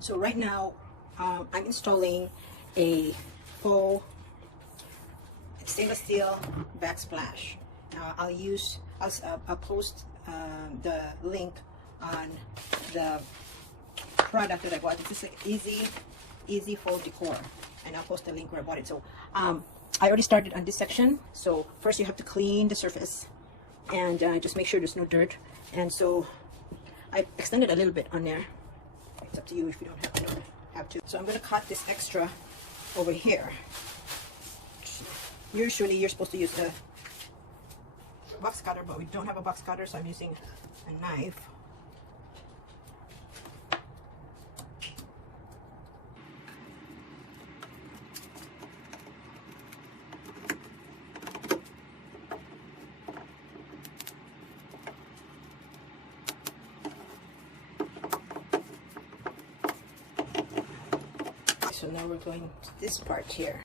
So right now, I'm installing a faux stainless steel backsplash. I'll post the link on the product that I bought. This is EZ Faux Decor, and I'll post the link where I bought it. So I already started on this section. So first you have to clean the surface and just make sure there's no dirt. And so I extended a little bit on there. It's up to you if you don't have to. So I'm going to cut this extra over here. Usually you're supposed to use a box cutter, but we don't have a box cutter, so I'm using a knife. So now we're going to this part here.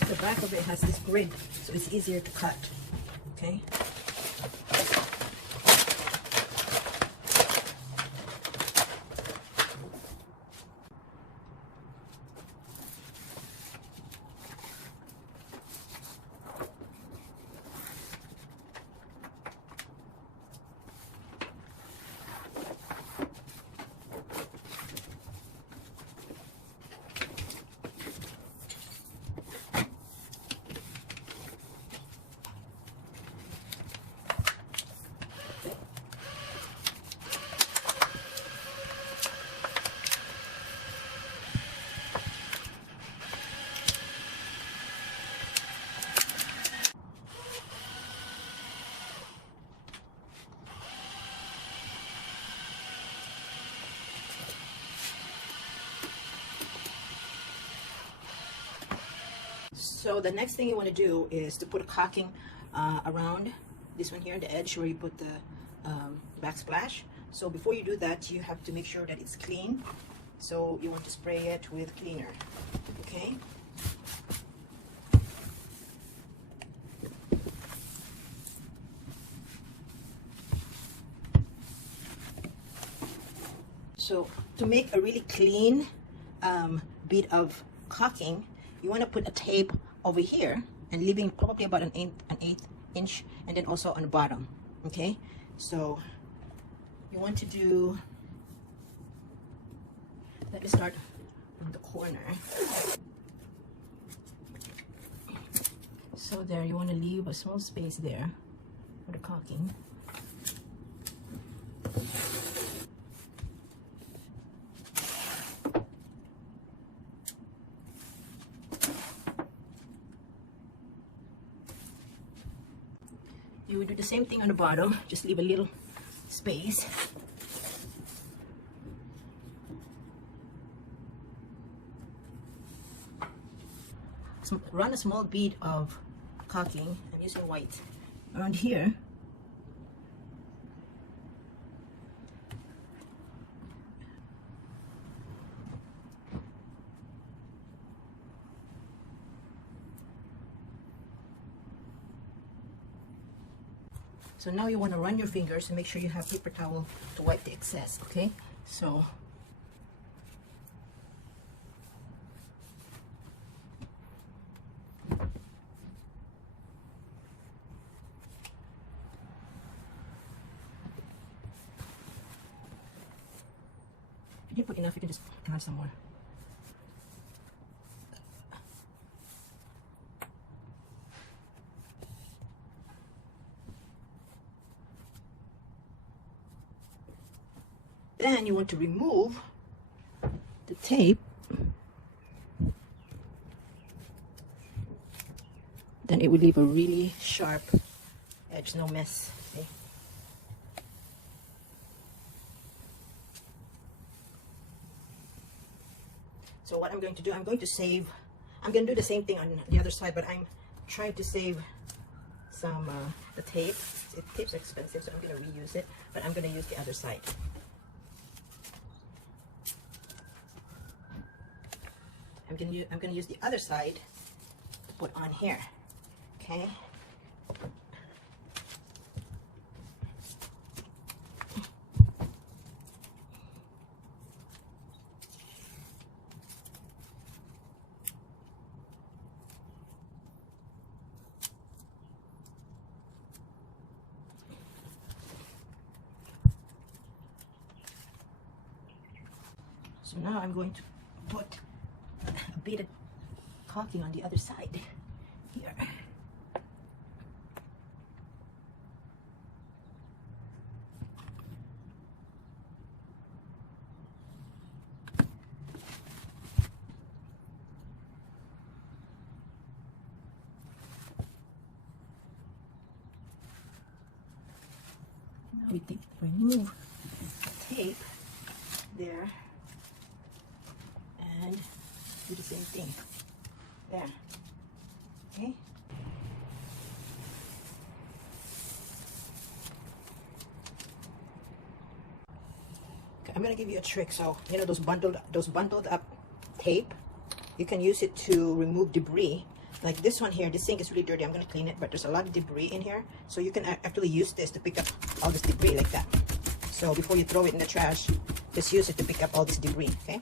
The back of it has this grid, so it's easier to cut. Okay. So the next thing you want to do is to put a caulking around this one here on the edge where you put the backsplash. So before you do that, you have to make sure that it's clean. So you want to spray it with cleaner. Okay. So to make a really clean bit of caulking, you want to put a tape over here and leaving probably about an eighth inch, and then also on the bottom. Okay, so you want to do, let me start from the corner. So there, you want to leave a small space there for the caulking. You will do the same thing on the bottom, just leave a little space. Run a small bead of caulking, I'm using white, around here. So now you want to run your fingers and make sure you have paper towel to wipe the excess, okay? So if you didn't put enough, you can just add some more. Then you want to remove the tape. Then it will leave a really sharp edge, no mess. Okay? So what I'm going to do, I'm going to do the same thing on the other side, but I'm trying to save some the tape. Tape's expensive, so I'm going to reuse it, but I'm going to use the other side. I'm gonna use the other side to put on here. Okay. So now I'm going to put a bit of caulking on the other side here. Now we remove the tape there. And do the same thing there. Okay. I'm gonna give you a trick. So you know those bundled up tape, you can use it to remove debris. Like this one here, this sink is really dirty. I'm gonna clean it, but there's a lot of debris in here. So you can actually use this to pick up all this debris like that. So before you throw it in the trash, just use it to pick up all this debris. Okay.